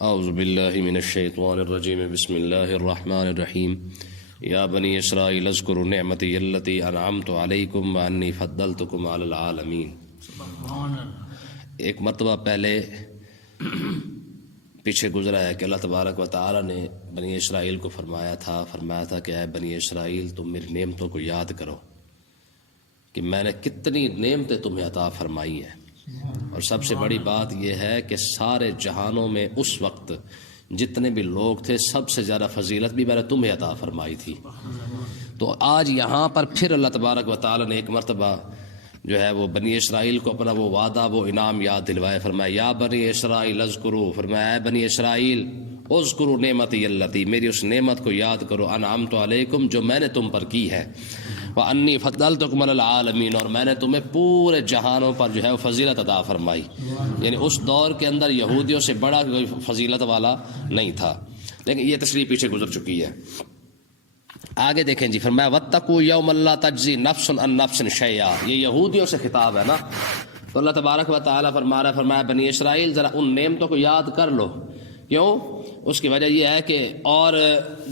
اعوذ باللہ من الشیطان الرجیم بسم اللہ الرحمن الرحیم یا بنی اسرائیل اذکروا نعمتی التی انعمت علیکم وانی فضلتکم علی العالمین۔ ایک مرتبہ پہلے پیچھے گزرا ہے کہ اللہ تبارک و تعالی نے بنی اسرائیل کو فرمایا تھا کہ اے بنی اسرائیل تم میری نعمتوں کو یاد کرو کہ میں نے کتنی نعمتیں تمہیں عطا فرمائی ہیں۔ اور سب سے بڑی بات یہ ہے کہ سارے جہانوں میں اس وقت جتنے بھی لوگ تھے سب سے زیادہ فضیلت بھی میں نے تمہیں عطا فرمائی تھی۔ تو آج یہاں پر پھر اللہ تبارک و تعالی نے ایک مرتبہ جو ہے وہ بنی اسرائیل کو اپنا وہ وعدہ وہ انعام یاد دلوائے، فرمایا یا بنی اسرائیل اذکروا، فرمایا اے بنی اسرائیل اذکروا نعمتی التی، میری اس نعمت کو یاد کرو انعمت علیکم جو میں نے تم پر کی ہے، وانی فضلتکم علی العالمین، اور میں نے تمہیں پورے جہانوں پر جو ہے وہ فضیلت عطا فرمائی۔ یعنی اس دور کے اندر یہودیوں سے بڑا کوئی فضیلت والا نہیں تھا، لیکن یہ تشریح پیچھے گزر چکی ہے۔ آگے دیکھیں جی، فرمایا واتقوا یوما لا تجزی نفس عن نفس شیئا، یہ یہودیوں سے خطاب ہے نا۔ تو اللہ تبارک و تعالیٰ فرمایا بنی اسرائیل ذرا ان نعمتوں کو یاد کر لو۔ کیوں؟ اس کی وجہ یہ ہے کہ اور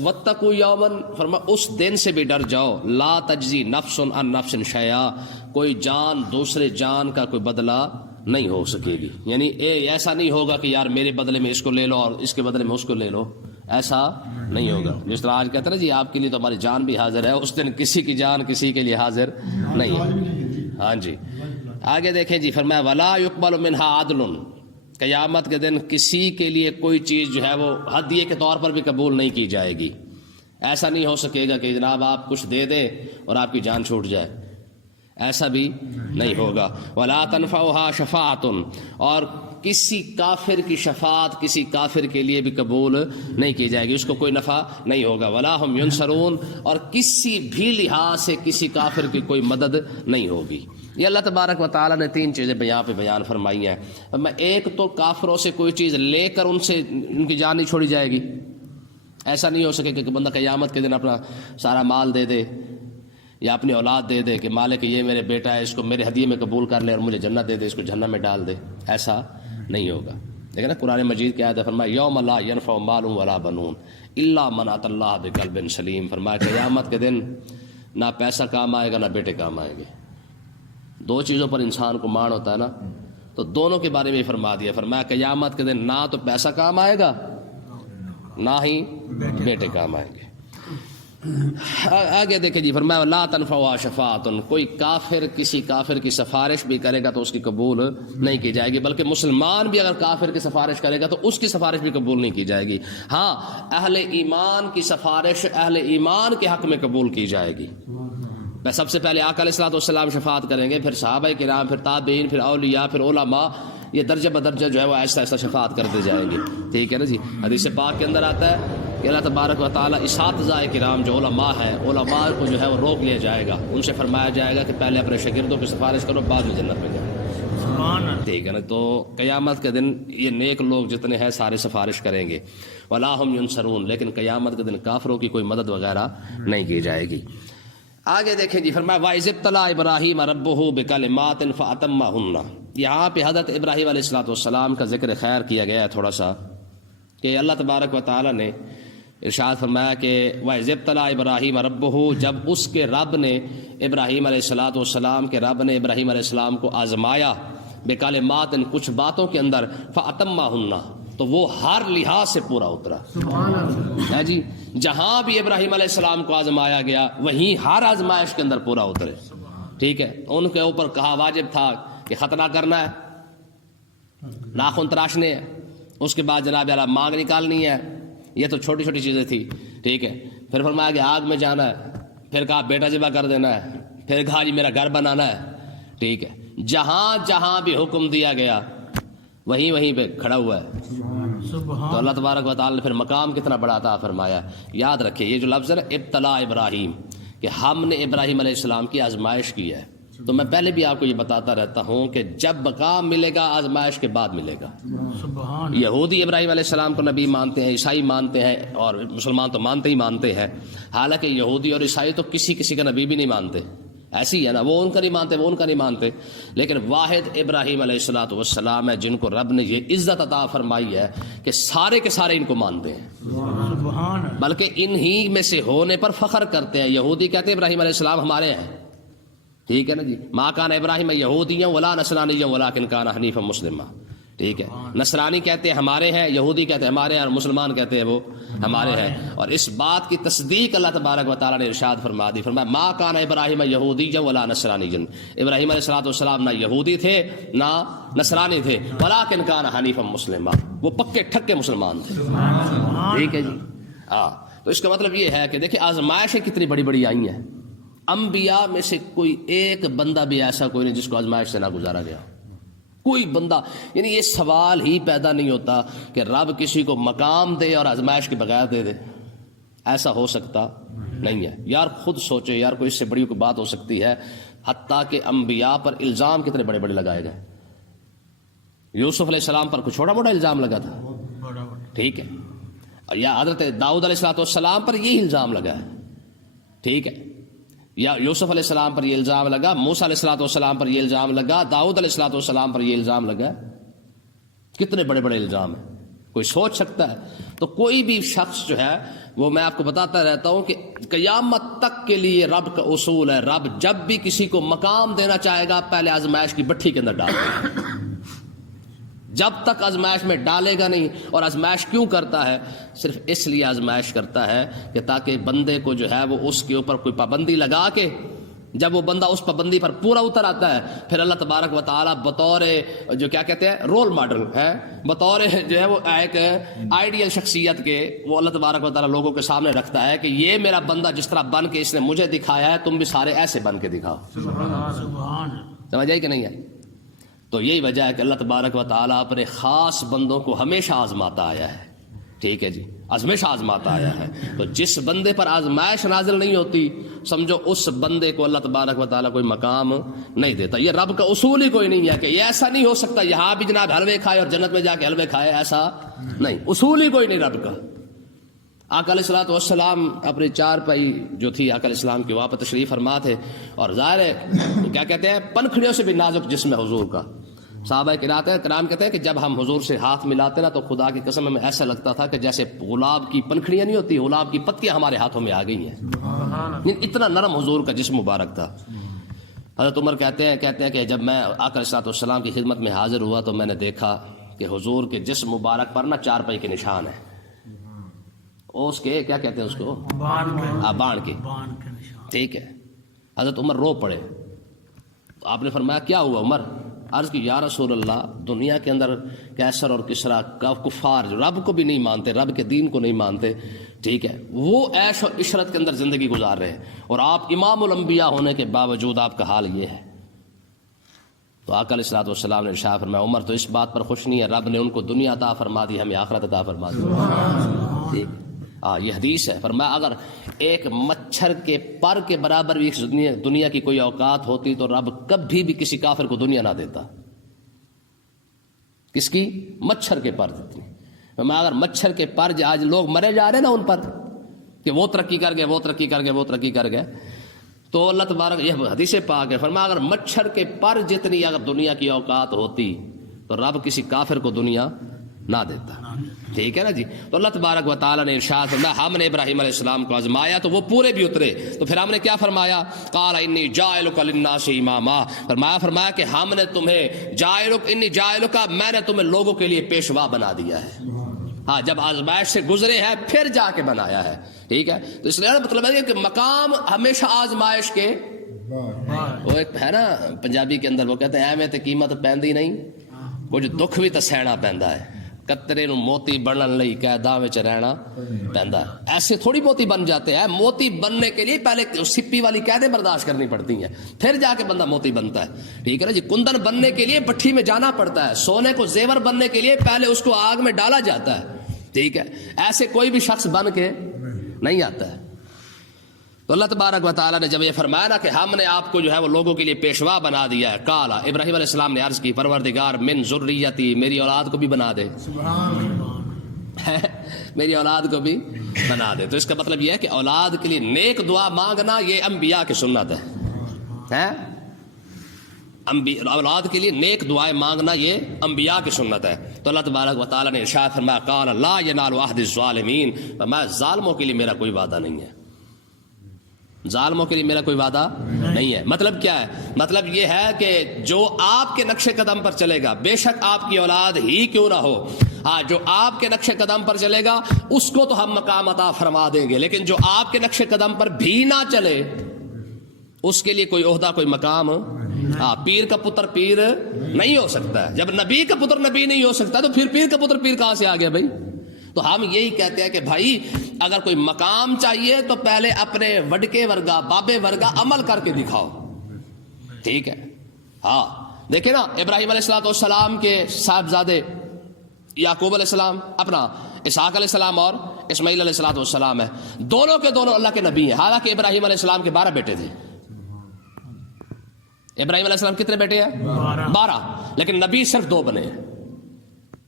واتقوا یوما، فرمایا اس دن سے بھی ڈر جاؤ، لا تجزی نفس عن نفس شیئا، کوئی جان دوسرے جان کا کوئی بدلہ نہیں ہو سکے گی۔ یعنی ایسا نہیں ہوگا کہ یار میرے بدلے میں اس کو لے لو اور اس کے بدلے میں اس کو لے لو، ایسا نہیں ہوگا۔ جس طرح آج کہتے ہیں نا جی آپ کے لیے تو ہماری جان بھی حاضر ہے، اس دن کسی کی جان کسی کے لیے حاضر نہیں ہے۔ ہاں جی، آگے دیکھیں جی، فرمایا ولا یقبل منها عدل، قیامت کے دن کسی کے لیے کوئی چیز جو ہے وہ ہدیے کے طور پر بھی قبول نہیں کی جائے گی۔ ایسا نہیں ہو سکے گا کہ جناب آپ کچھ دے دیں اور آپ کی جان چھوٹ جائے، ایسا بھی نہیں ہوگا۔ ولا تنفعها شفاعة، اور کسی کافر کی شفاعت کسی کافر کے لیے بھی قبول نہیں کی جائے گی، اس کو کوئی نفع نہیں ہوگا۔ ولا هم ينصرون، اور کسی بھی لحاظ سے کسی کافر کی کوئی مدد نہیں ہوگی۔ یہ اللہ تبارک و تعالیٰ نے تین چیزیں یہاں پہ بیان فرمائی ہیں۔ ایک تو کافروں سے کوئی چیز لے کر ان سے ان کی جان نہیں چھوڑی جائے گی، ایسا نہیں ہو سکے کہ بندہ قیامت کے دن اپنا سارا مال دے دے یا اپنی اولاد دے دے کہ مالک یہ میرے بیٹا ہے، اس کو میرے ہدیے میں قبول کر لے اور مجھے جنت دے دے، اس کو جہنم میں ڈال دے، ایسا نہیں ہوگا۔ لیکن نا قرآن مجید کی آیت ہے، فرمایا یوم لا ينفع مال ولا بنون الا من اتى اللہ بقلب سلیم، فرمایا قیامت کے دن نہ پیسہ کام آئے گا نہ بیٹے کام آئیں گے۔ دو چیزوں پر انسان کو مان ہوتا ہے نا، تو دونوں کے بارے میں فرما دیا، فرمایا قیامت کے دن نہ تو پیسہ کام آئے گا نہ ہی بیٹے کام آئیں گے۔ آگے دیکھیں جی، فرمایا لا تنفعها شفاعۃ، کوئی کافر کسی کافر کی سفارش بھی کرے گا تو اس کی قبول نہیں کی جائے گی، بلکہ مسلمان بھی اگر کافر کی سفارش کرے گا تو اس کی سفارش بھی قبول نہیں کی جائے گی۔ ہاں، اہل ایمان کی سفارش اہل ایمان کے حق میں قبول کی جائے گی۔ سب سے پہلے آقا علیہ الصلوۃ والسلام شفاعت کریں گے، پھر صحابہ کرام، پھر تابعین، پھر اولیاء، پھر علماء، یہ درجہ بدرجہ جو ہے وہ ایسا ایسا شفاعت کرتے جائیں گے۔ ٹھیک ہے نا جی، حدیث پاک کے اندر آتا ہے کہ اللہ تبارک و تعالیٰ اساتذہ کرام جو علماء ہیں، علماء کو جو ہے وہ روک لیا جائے گا، ان سے فرمایا جائے گا کہ پہلے اپنے شاگردوں کی سفارش کرو بعد میں جنت میں جاؤ۔ ٹھیک ہے نا، تو قیامت کے دن یہ نیک لوگ جتنے ہیں سارے سفارش کریں گے۔ ولا هم ينصرون، لیکن قیامت کے دن کافروں کی کوئی مدد وغیرہ نہیں کی جائے گی۔ آگے دیکھیں جی، فرمایا وَإِذِ ابْتَلَىٰ إِبْرَاهِيمَ رَبُّهُ بِكَلِمَاتٍ فَأَتَمَّهُنَّ، یہاں پہ حضرت ابراہیم علیہ الصلوۃ والسلام کا ذکر خیر کیا گیا ہے تھوڑا سا، کہ اللہ تبارک و تعالیٰ نے ارشاد فرمایا کہ وَإِذِ ابْتَلَىٰ إِبْرَاهِيمَ رَبُّهُ، جب اس کے رب نے ابراہیم علیہ الصلوۃ والسلام کے رب نے ابراہیم علیہ السلام کو آزمایا بِكَلِمَاتٍ کچھ باتوں کے اندر، فَأَتَمَّهُنَّ، تو وہ ہر لحاظ سے پورا اترا۔ ہے جی، جہاں بھی ابراہیم علیہ السلام کو آزمایا گیا وہیں ہر آزمائش کے اندر پورا اترے۔ ٹھیک ہے، ان کے اوپر کہا واجب تھا کہ ختنہ کرنا ہے، ناخن تراشنے ہیں، اس کے بعد جناب عالی مانگ نکالنی ہے، یہ تو چھوٹی چھوٹی چیزیں تھی۔ ٹھیک ہے، پھر فرمایا کہ آگ میں جانا ہے، پھر کہا بیٹا ذبح کر دینا ہے، پھر کہا جی میرا گھر بنانا ہے۔ ٹھیک ہے، جہاں جہاں بھی حکم دیا گیا وہیں پہ کھڑا ہوا ہے۔ تو اللہ تبارک و تعالی نے پھر مقام کتنا بڑا عطا فرمایا۔ یاد رکھیں یہ جو لفظ ہے نا ابتلا ابراہیم، کہ ہم نے ابراہیم علیہ السلام کی آزمائش کی ہے۔ تو میں پہلے بھی آپ کو یہ بتاتا رہتا ہوں کہ جب مقام ملے گا آزمائش کے بعد ملے گا۔ یہودی ابراہیم علیہ السلام کو نبی مانتے ہیں، عیسائی مانتے ہیں، اور مسلمان تو مانتے ہی مانتے ہیں۔ حالانکہ یہودی اور عیسائی تو کسی کا نبی بھی نہیں مانتے، ایسی ہے نا، وہ ان کا نہیں مانتے، وہ ان کا نہیں مانتے، لیکن واحد ابراہیم علیہ الصلوۃ والسلام ہے جن کو رب نے یہ عزت عطا فرمائی ہے کہ سارے کے سارے ان کو مانتے ہیں، بلکہ انہی میں سے ہونے پر فخر کرتے ہیں۔ یہودی کہتے ہیں ابراہیم علیہ السلام ہمارے ہیں، ٹھیک ہے نا جی، ما کان ابراہیم یہودیا ولا نصرانیا ولکن کان حنیفا مسلما، ٹھیک ہے، نصرانی کہتے ہیں ہمارے ہیں، یہودی کہتے ہیں ہمارے ہیں، اور مسلمان کہتے ہیں وہ ہمارے ہیں۔ اور اس بات کی تصدیق اللہ تبارک و تعالیٰ نے ارشاد فرما دی، فرمایا ما کان ابراہیم یہودیا ولا نصرانیا، ابراہیم علیہ الصلوۃ والسلام نہ یہودی تھے نہ نصرانی تھے، ولکن کان حنیفا مسلما، وہ پکے ٹھکے مسلمان تھے، ٹھیک ہے جی۔ ہاں، تو اس کا مطلب یہ ہے کہ دیکھیں آزمائشیں کتنی بڑی بڑی آئی ہیں، انبیاء میں سے کوئی ایک بندہ بھی ایسا کوئی نہیں جس کو آزمائش سے نہ گزارا گیا، کوئی بندہ، یعنی یہ سوال ہی پیدا نہیں ہوتا کہ رب کسی کو مقام دے اور آزمائش کے بغیر دے دے، ایسا ہو سکتا نہیں ہے یار، خود سوچے یار، کوئی اس سے بڑی کوئی بات ہو سکتی ہے؟ حتیٰ کہ انبیاء پر الزام کتنے بڑے بڑے لگائے گئے، یوسف علیہ السلام پر کوئی چھوٹا موٹا الزام لگا تھا، ٹھیک ہے، یا حضرت داؤد علیہ السلام پر یہی الزام لگا ہے، ٹھیک ہے، یا یوسف علیہ السلام پر یہ الزام لگا، موسیٰ علیہ السلام پر یہ الزام لگا، داؤد علیہ السلام پر یہ الزام لگا، کتنے بڑے بڑے الزام ہیں، کوئی سوچ سکتا ہے؟ تو کوئی بھی شخص جو ہے وہ، میں آپ کو بتاتا رہتا ہوں کہ قیامت تک کے لیے رب کا اصول ہے، رب جب بھی کسی کو مقام دینا چاہے گا پہلے آزمائش کی بٹھی کے اندر ڈال دے گا، جب تک آزمائش میں ڈالے گا نہیں۔ اور آزمائش کیوں کرتا ہے؟ صرف اس لیے آزمائش کرتا ہے کہ تاکہ بندے کو جو ہے وہ اس کے اوپر کوئی پابندی لگا کے، جب وہ بندہ اس پابندی پر پورا اتر آتا ہے، پھر اللہ تبارک و تعالیٰ بطور جو کیا کہتے ہیں رول ماڈل ہے، بطور جو ہے وہ ایک آئیڈیل شخصیت کے، وہ اللہ تبارک و تعالیٰ لوگوں کے سامنے رکھتا ہے کہ یہ میرا بندہ جس طرح بن کے اس نے مجھے دکھایا ہے، تم بھی سارے ایسے بن کے دکھاؤ۔ سمجھ آئی کہ نہیں ہے؟ تو یہی وجہ ہے کہ اللہ تبارک و تعالیٰ اپنے خاص بندوں کو ہمیشہ آزماتا آیا ہے، ٹھیک ہے جی، ہمیشہ آزماتا آیا ہے۔ تو جس بندے پر آزمائش نازل نہیں ہوتی، سمجھو اس بندے کو اللہ تبارک و تعالیٰ کوئی مقام نہیں دیتا۔ یہ رب کا اصول ہی کوئی نہیں ہے کہ یہ ایسا نہیں ہو سکتا یہاں بھی جناب حلوے کھائے اور جنت میں جا کے حلوے کھائے، ایسا نہیں، اصول ہی کوئی نہیں رب کا۔ آقا علیہ الصلوۃ والسلام اپنی چارپائی جو تھی آقا علیہ السلام کی، وہاں پر تشریف فرما تھے، اور ظاہر ہے کیا کہتے ہیں پنکھڑیوں سے بھی نازک جسم ہے حضور کا۔ صحابہ کرام کہتے ہیں کہ جب ہم حضور سے ہاتھ ملاتے نا تو خدا کی قسم ہمیں ایسا لگتا تھا کہ جیسے گلاب کی پنکھڑیاں نہیں ہوتی، گلاب کی پتیاں ہمارے ہاتھوں میں آ گئی ہیں، اتنا نرم حضور کا جسم مبارک تھا۔ حضرت عمر کہتے ہیں کہ جب میں آقا علیہ الصلوۃ والسلام کی خدمت میں حاضر ہوا تو میں نے دیکھا کہ حضور کے جسم مبارک پر نا چارپائی کے نشان ہیں، اس کے کیا کہتے ہیں اس کو، بان کے، ٹھیک ہے۔ حضرت عمر رو پڑے، آپ نے فرمایا کیا ہوا عمر؟ عرض کی یا رسول اللہ، دنیا کے اندر کیسر اور کسرا کفار جو رب کو بھی نہیں مانتے، رب کے دین کو نہیں مانتے، ٹھیک ہے، وہ عیش اور عشرت کے اندر زندگی گزار رہے ہیں، اور آپ امام الانبیاء ہونے کے باوجود آپ کا حال یہ ہے۔ تو آقا علیہ الصلوۃ والسلام نے ارشاد فرمایا عمر تو اس بات پر خوش نہیں ہے، رب نے ان کو دنیا عطا فرما دی، ہمیں آخرت عطا فرما دی، ٹھیک۔ یہ حدیث ہے، فرمایا اگر ایک مچھر کے پر کے برابر بھی دنیا کی کوئی اوقات ہوتی تو رب کبھی بھی کسی کافر کو دنیا نہ دیتا۔ کس کی؟ مچھر کے پر دیتی۔ فرمایا اگر مچھر کے پر آج لوگ مرے جا رہے ہیں نا ان پر کہ وہ ترقی کر گئے، وہ ترقی کر گئے، وہ ترقی کر گئے، تو اللہ تبارک، یہ حدیث پاک ہے، فرمایا اگر مچھر کے پر جتنی اگر دنیا کی اوقات ہوتی تو رب کسی کافر کو دنیا نہ دیتا، ٹھیک ہے نا جی۔ تو اللہ تبارک و تعالیٰ نے ارشاد فرمایا ہم نے ابراہیم علیہ السلام کو آزمایا تو وہ پورے بھی اترے، تو پھر ہم نے کیا فرمایا؟ قال انی جاعلک للناس اماما، فرمایا کہ ہم نے تمہیں جاعلک میں نے تمہیں لوگوں کے لیے پیشوا بنا دیا ہے۔ ہاں، جب آزمائش سے گزرے ہیں پھر جا کے بنایا ہے، ٹھیک ہے۔ تو اس لیے مطلب ہے کہ مقام ہمیشہ آزمائش کے، وہ ایک ہے نا پنجابی کے اندر وہ کہتے ہیں اے تے قیمت پیندی نہیں، کچھ دکھ بھی تو سہنا پیندا ہے، کترے نو موتی بنن لئی قیداں وچ رہنا پیندا ہے۔ ایسے تھوڑی موتی بن جاتے ہیں، موتی بننے کے لیے پہلے سپی والی قیدیں برداشت کرنی پڑتی ہیں، پھر جا کے بندہ موتی بنتا ہے، ٹھیک ہے نا جی۔ کندن بننے کے لیے بھٹی میں جانا پڑتا ہے، سونے کو زیور بننے کے لیے پہلے اس کو آگ میں ڈالا جاتا ہے، ٹھیک ہے۔ ایسے کوئی بھی شخص بن کے نہیں آتا ہے۔ تو اللہ تبارک و تعالیٰ نے جب یہ فرمایا نا کہ ہم نے آپ کو جو ہے وہ لوگوں کے لیے پیشوا بنا دیا ہے، قال ابراہیم علیہ السلام نے عرض کی پروردگار من ذریتی، میری اولاد کو بھی بنا دے، میری اولاد کو بھی بنا دے۔ تو اس کا مطلب یہ ہے کہ اولاد کے لیے نیک دعا مانگنا یہ انبیاء کی سنت ہے، ہے اولاد کے لیے نیک دعائیں مانگنا یہ انبیاء کی سنت ہے. تو اللہ تبارک و تعالیٰ نے ارشاد فرمایا قال لا ینال عہد الظالمین، فرمایا ظالموں کے لیے میرا کوئی وعدہ نہیں ہے، ظالموں کے لیے میرا کوئی وعدہ نہیں ہے. مطلب کیا ہے؟ مطلب یہ ہے کہ جو آپ کے نقش قدم پر چلے گا، بے شک آپ کی اولاد ہی کیوں نہ ہو، ہاں جو آپ کے نقش قدم پر چلے گا اس کو تو ہم مقام عطا فرما دیں گے، لیکن جو آپ کے نقش قدم پر بھی نہ چلے اس کے لیے کوئی عہدہ کوئی مقام. ہاں پیر کا پتر پیر نہیں ہو سکتا ہے، جب نبی کا پتر نبی نہیں ہو سکتا تو پھر پیر کا پتر پیر کہاں سے آ گیا بھائی؟ تو ہم یہی کہتے ہیں کہ بھائی اگر کوئی مقام چاہیے تو پہلے اپنے وڈکے ورگا بابے ورگا عمل کر کے دکھاؤ، ٹھیک ہے. ہاں دیکھیں نا ابراہیم علیہ السلام کے صاحبزادے یعقوب علیہ السلام، اپنا اسحاق علیہ السلام اور اسماعیل علیہ السلام ہے، دونوں کے دونوں اللہ کے نبی ہیں. حالانکہ ابراہیم علیہ السلام کے 12 بیٹے تھے. ابراہیم علیہ السلام کتنے بیٹے ہیں؟ 12، لیکن نبی صرف 2 بنے ہیں.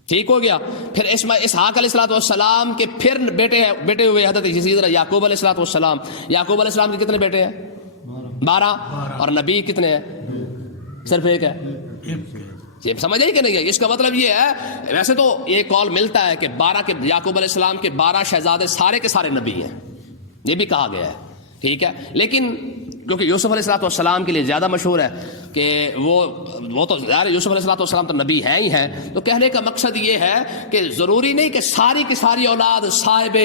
ٹھیک ہو گیا. پھر اسحاق علیہ السلام کے پھر بیٹے ہوئے حضرت یعقوب علیہ السلام. یعقوب علیہ السلام کے کتنے بیٹے ہیں؟ 12. اور نبی کتنے ہیں؟ صرف 1 ہے. یہ سمجھ آئی کہ نہیں ہے؟ اس کا مطلب یہ ہے، ویسے تو یہ قول ملتا ہے کہ 12 کے یعقوب علیہ السلام کے 12 شہزادے سارے کے سارے نبی ہیں، یہ بھی کہا گیا ہے، ٹھیک ہے. لیکن کیونکہ یوسف علیہ السلام کے لیے زیادہ مشہور ہے کہ وہ تو ظاہر یوسف علیہ السلام تو نبی ہیں ہی ہیں. تو کہنے کا مقصد یہ ہے کہ ضروری نہیں کہ ساری کی ساری اولاد صاحب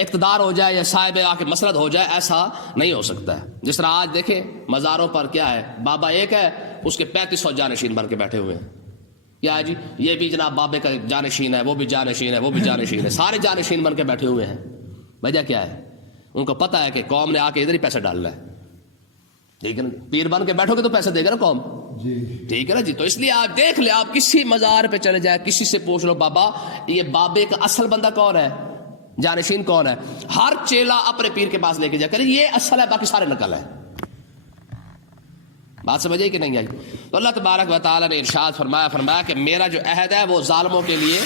اقتدار ہو جائے یا صاحب آ کے مسرت ہو جائے، ایسا نہیں ہو سکتا ہے. جس طرح آج دیکھیں مزاروں پر کیا ہے، بابا ایک ہے اس کے 3500 جانشین بن کے بیٹھے ہوئے ہیں. کیا ہے جی؟ یہ بھی جناب بابے کا جانشین ہے، وہ بھی جانشین ہے، وہ بھی جانشین ہے، سارے جانشین بن کے بیٹھے ہوئے ہیں. وجہ کیا ہے؟ ان کو پتہ ہے کہ قوم نے آ کے ادھر ہی پیسہ ڈالنا ہے. ٹھیک ہے نا، پیر بن کے بیٹھو گے تو پیسے دے گا نا قوم، ٹھیک ہے نا جی. تو اس لیے آپ دیکھ لیں، آپ کسی مزار پہ چلے جائیں، کسی سے پوچھ لو بابا یہ بابے کا اصل بندہ کون ہے، جانشین کون ہے، ہر چیلا اپنے پیر کے پاس لے کے جا کر یہ اصل ہے، باقی سارے نقل ہے. بات سمجھ آئی کہ نہیں آئی؟ تو اللہ تبارک و تعالیٰ نے ارشاد فرمایا کہ میرا جو عہد ہے وہ ظالموں کے لیے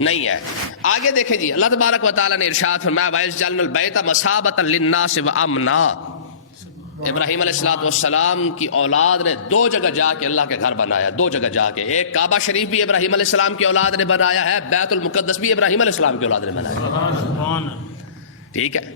نہیں ہے. آگے دیکھیں جی، اللہ تبارک و تعالیٰ نے ارشاد فرمایا وَإِذْ جَعَلْنَا الْبَيْتَ مَثَابَةً لِلنَّاسِ وَأَمْنًا. ابراہیم علیہ السلام کی اولاد نے 2 جگہ جا کے اللہ کے گھر بنایا، 2 جگہ جا کے. ایک کعبہ شریف بھی ابراہیم علیہ السلام کی اولاد نے بنایا ہے، بیت المقدس بھی ابراہیم علیہ السلام کی اولاد نے بنایا. ٹھیک ہے.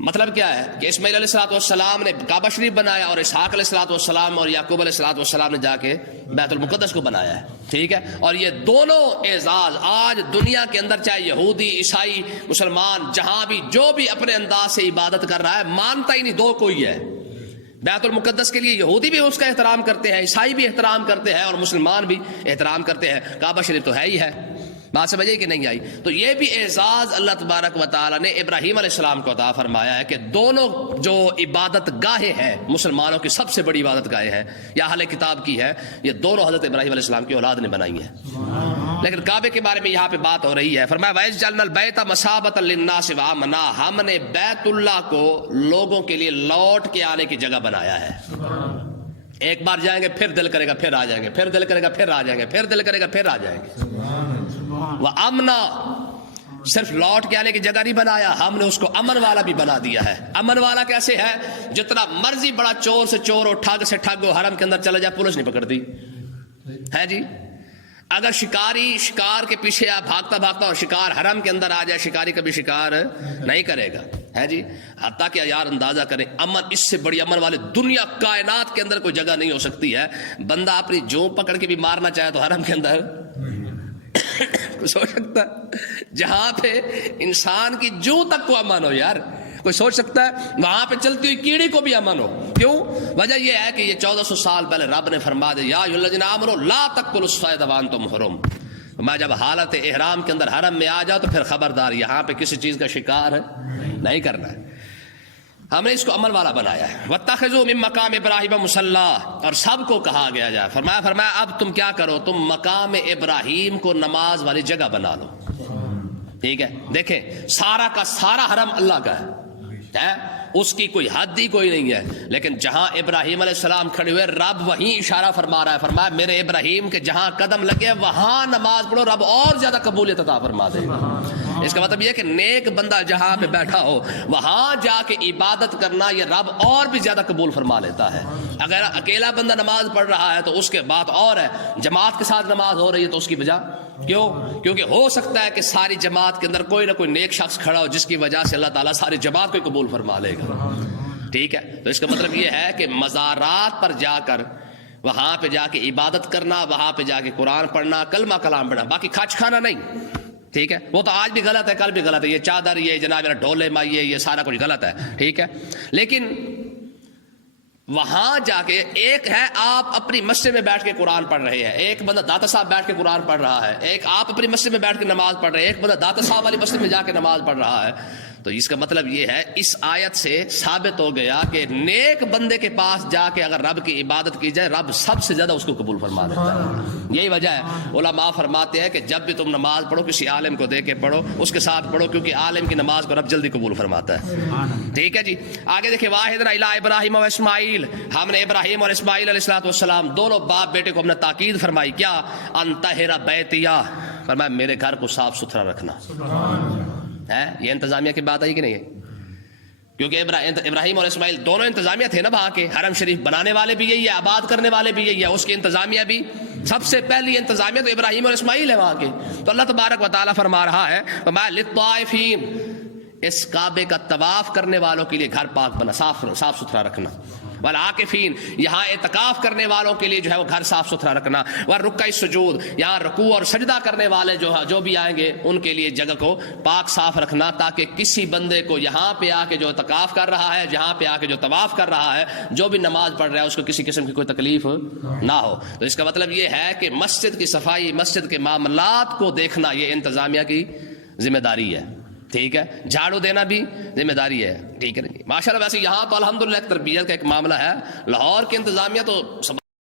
مطلب کیا ہے کہ اسماعیل علیہ السلام نے کعبہ شریف بنایا اور اسحاق علیہ السلام اور یعقوب علیہ السلام نے جا کے بیت المقدس کو بنایا ہے. ٹھیک ہے. اور یہ دونوں اعزاز آج دنیا کے اندر چاہے یہودی عیسائی مسلمان جہاں بھی جو بھی اپنے انداز سے عبادت کر رہا ہے مانتا ہی نہیں 2 کوئی ہے. بیت المقدس کے لیے یہودی بھی اس کا احترام کرتے ہیں، عیسائی بھی احترام کرتے ہیں اور مسلمان بھی احترام کرتے ہیں. کعبہ شریف تو ہے ہی ہے. بات سمجھے کہ نہیں آئی؟ تو یہ بھی اعزاز اللہ تبارک و تعالیٰ نے ابراہیم علیہ السلام کو عطا فرمایا ہے کہ دونوں جو عبادت گاہیں ہیں مسلمانوں کی سب سے بڑی عبادت گاہیں ہیں یا اہل کتاب کی ہے، یہ دونوں حضرت ابراہیم علیہ السلام کی اولاد نے بنائی ہیں. لیکن کعبے کے بارے میں یہاں پہ بات ہو رہی ہے. فرمایا وَإِذْ جَعَلْنَا الْبَيْتَ مَثَابَةً لِلنَّاسِ وَأَمْنًا، ہم نے بیت اللہ کو لوگوں کے لیے لوٹ کے آنے کی جگہ بنایا ہے. ایک بار جائیں گے پھر دل کرے گا پھر آ جائیں گے، پھر دل کرے گا پھر آ جائیں گے، پھر دل کرے گا پھر آ جائیں گے. وَأَمْنًا، صرف لوٹ کے آنے کی جگہ نہیں بنایا، ہم نے اس کو امن والا بھی بنا دیا ہے. امن والا کیسے ہے؟ جتنا مرضی بڑا چور سے چور ہو، ٹھگ سے ٹھگ ہو، حرم کے اندر چلا جائے پولیس نہیں پکڑتی ہے جی. اگر شکاری شکار کے پیچھے آپ بھاگتا بھاگتا اور شکار حرم کے اندر آ جائے، شکاری کبھی شکار نہیں کرے گا ہے جی. حتیٰ کہ یار اندازہ کریں، امن اس سے بڑی امن والے دنیا کائنات کے اندر کوئی جگہ نہیں ہو سکتی ہے. بندہ اپنی جو پکڑ کے بھی مارنا چاہے تو حرم کے اندر سوچ سکتا ہے؟ جہاں پہ انسان کی جو تک کو امن ہو، یار کوئی سوچ سکتا ہے وہاں پہ چلتی ہوئی کیڑی کو بھی امن ہو؟ کیوں؟ وجہ یہ ہے کہ یہ 1400 سال پہلے رب نے فرما دیا یا ایھا الذین آمنوا لا تقتلوا الصید وانتم حرم. میں جب حالت احرام کے اندر حرم میں آ جاؤ تو پھر خبردار یہاں پہ کسی چیز کا شکار نہیں کرنا ہے. ہم نے اس کو امن والا بنایا ہے. وَاتَّخِذُوا مِن مَّقَامِ إِبْرَاهِيمَ مُصَلًّى، اور سب کو کہا گیا جائے. فرمایا اب تم کیا کرو، تم مقام ابراہیم کو نماز والی جگہ بنا لو. ٹھیک ہے. دیکھیں سارا کا سارا حرم اللہ کا ہے. اس کی کوئی حد ہی کوئی نہیں ہے. لیکن جہاں ابراہیم علیہ السلام کھڑے ہوئے رب وہیں اشارہ فرما رہا ہے, فرمایا میرے ابراہیم کے جہاں قدم لگے وہاں نماز پڑھو, رب اور زیادہ قبولیت عطا فرما دے گا. اس کا مطلب یہ ہے کہ نیک بندہ جہاں پہ بیٹھا ہو وہاں جا کے عبادت کرنا یہ رب اور بھی زیادہ قبول فرما لیتا ہے. اگر اکیلا بندہ نماز پڑھ رہا ہے تو اس کے بات اور ہے, جماعت کے ساتھ نماز ہو رہی ہے تو اس کی وجہ کیوں؟ کیونکہ ہو سکتا ہے کہ ساری جماعت کے اندر کوئی نہ کوئی نیک شخص کھڑا ہو جس کی وجہ سے اللہ تعالیٰ ساری جماعت کو قبول فرما لے گا. ٹھیک ہے, تو اس کا مطلب یہ ہے کہ مزارات پر جا کر وہاں پہ جا کے عبادت کرنا, وہاں پہ جا کے قرآن پڑھنا, کلمہ کلام پڑھنا, باقی کھچ کھانا نہیں. ٹھیک ہے, وہ تو آج بھی غلط ہے, کل بھی غلط ہے, یہ چادر, یہ جناب ڈھولے مائیے, یہ سارا کچھ غلط ہے. ٹھیک ہے, لیکن وہاں جا کے ایک ہے آپ اپنی مسجد میں بیٹھ کے قرآن پڑھ رہے ہیں, ایک بندہ داتا صاحب بیٹھ کے قرآن پڑھ رہا ہے, ایک آپ اپنی مسجد میں بیٹھ کے نماز پڑھ رہے ہیں, ایک بندہ داتا صاحب والی مسجد میں جا کے نماز پڑھ رہا ہے. تو اس کا مطلب یہ ہے, اس آیت سے ثابت ہو گیا کہ نیک بندے کے پاس جا کے اگر رب کی عبادت کی جائے رب سب سے زیادہ اس کو قبول فرما دیتا ہے. یہی وجہ ہے علماء فرماتے ہیں کہ جب بھی تم نماز پڑھو کسی عالم کو دے کے پڑھو, اس کے ساتھ پڑھو, کیونکہ عالم کی نماز کو رب جلدی قبول فرماتا ہے. ٹھیک ہے جی, آگے دیکھیں, واحدنا الی ابراہیم و اسماعیل, ہم نے ابراہیم اور اسماعیل علیہ السلام دونوں باپ بیٹے کو ہم نے تاکید فرمائی, کیا؟ ان طہر بیتیا, فرمایا میرے گھر کو صاف ستھرا رکھنا. ہے یہ انتظامیہ کی بات آئی کہ نہیں ہے؟ کیونکہ ابراہیم اور اسماعیل دونوں انتظامیہ تھے نا وہاں کے, حرم شریف بنانے والے بھی یہی ہے, آباد کرنے والے بھی یہی ہے, اس کی انتظامیہ بھی سب سے پہلی انتظامیہ تو ابراہیم اور اسماعیل ہے وہاں کے. تو اللہ تبارک و تعالیٰ فرما رہا ہے للطائفین, اس کعبے کا طواف کرنے والوں کے لیے گھر پاک بنا, صاف ستھرا رکھنا. والعاکفین, یہاں اعتکاف کرنے والوں کے لیے جو ہے وہ گھر صاف ستھرا رکھنا. والرکع السجود, یہاں رکوع اور سجدہ کرنے والے جو بھی آئیں گے ان کے لیے جگہ کو پاک صاف رکھنا, تاکہ کسی بندے کو یہاں پہ آ کے جو اعتکاف کر رہا ہے, جہاں پہ آ کے جو طواف کر رہا ہے, جو بھی نماز پڑھ رہا ہے, اس کو کسی قسم کی کوئی تکلیف نہ ہو. تو اس کا مطلب یہ ہے کہ مسجد کی صفائی, مسجد کے معاملات کو دیکھنا یہ انتظامیہ کی ذمہ داری ہے. ٹھیک ہے, جھاڑو دینا بھی ذمہ داری ہے. ٹھیک ہے ماشاء اللہ. ویسے یہاں تو الحمدللہ ایک تربیت کا ایک معاملہ ہے, لاہور کی انتظامیہ تو